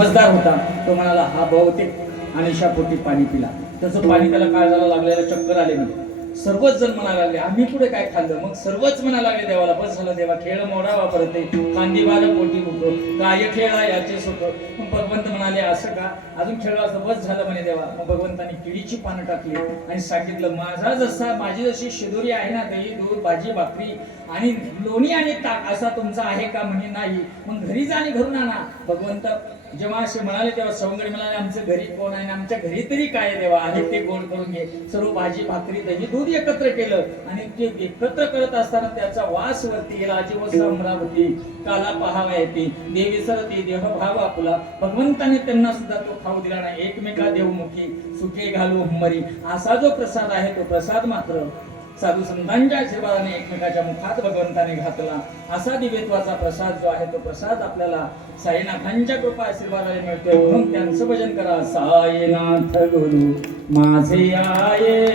समजदार होता तो म्हणाला हा बहुतेक आणि पोटी पाणी पिला. त्याचं पाणी त्याला काय झाला लागलेलं चक्कर आले म्हणजे सर्वच जण म्हणा लागले आम्ही पुढे काय खाल्लं? मग सर्वच म्हणा लागले देवाला बस झालं देवा खेळ मोडा वापरत कांदी बार पोटी होतो काय खेळा याचे सुख. मग भगवंत म्हणाले असं का? अजून खेळ असं बस झालं म्हणे देवा. मग भगवंताने किडीची पानं टाकली आणि सांगितलं माझा जसा माझी जशी शिदोरी आहे ना दही दूध भाजी भाकरी आणि लोणी आणि ताक असा तुमचा आहे का म्हणे नाही. मग घरी जा आणि घरून आणा. भगवंत जेव्हा असे म्हणाले तेव्हा सवंगडी म्हणाले आमचं घरी कोण आहे आमच्या घरी तरी काय देवा आहे? ते गोड करून घे? सर्व भाजी भाकरी दही दूध एकत्र केलं आणि ते एकत्र करत असताना त्याचा वास वरती गेला. अजिव अमरावती काला पहावा येते देवी सरती देह भाव आपला. भगवंताने त्यांना सुद्धा तो खाऊ दिला नाही. एकमेका देवमुखी सुखे घालू मरी. असा जो प्रसाद आहे तो प्रसाद मात्र साधू संतांच्या आशीर्वादाने एकमेकाच्या मुखात भगवंताने घातला. असा दिव्यत्वाचा प्रसाद जो आहे तो प्रसाद आपल्याला साईनाथांच्या कृपा आशीर्वादाने मिळतो म्हणून त्यांचं भजन करा. साईनाथ गुरु माझे आये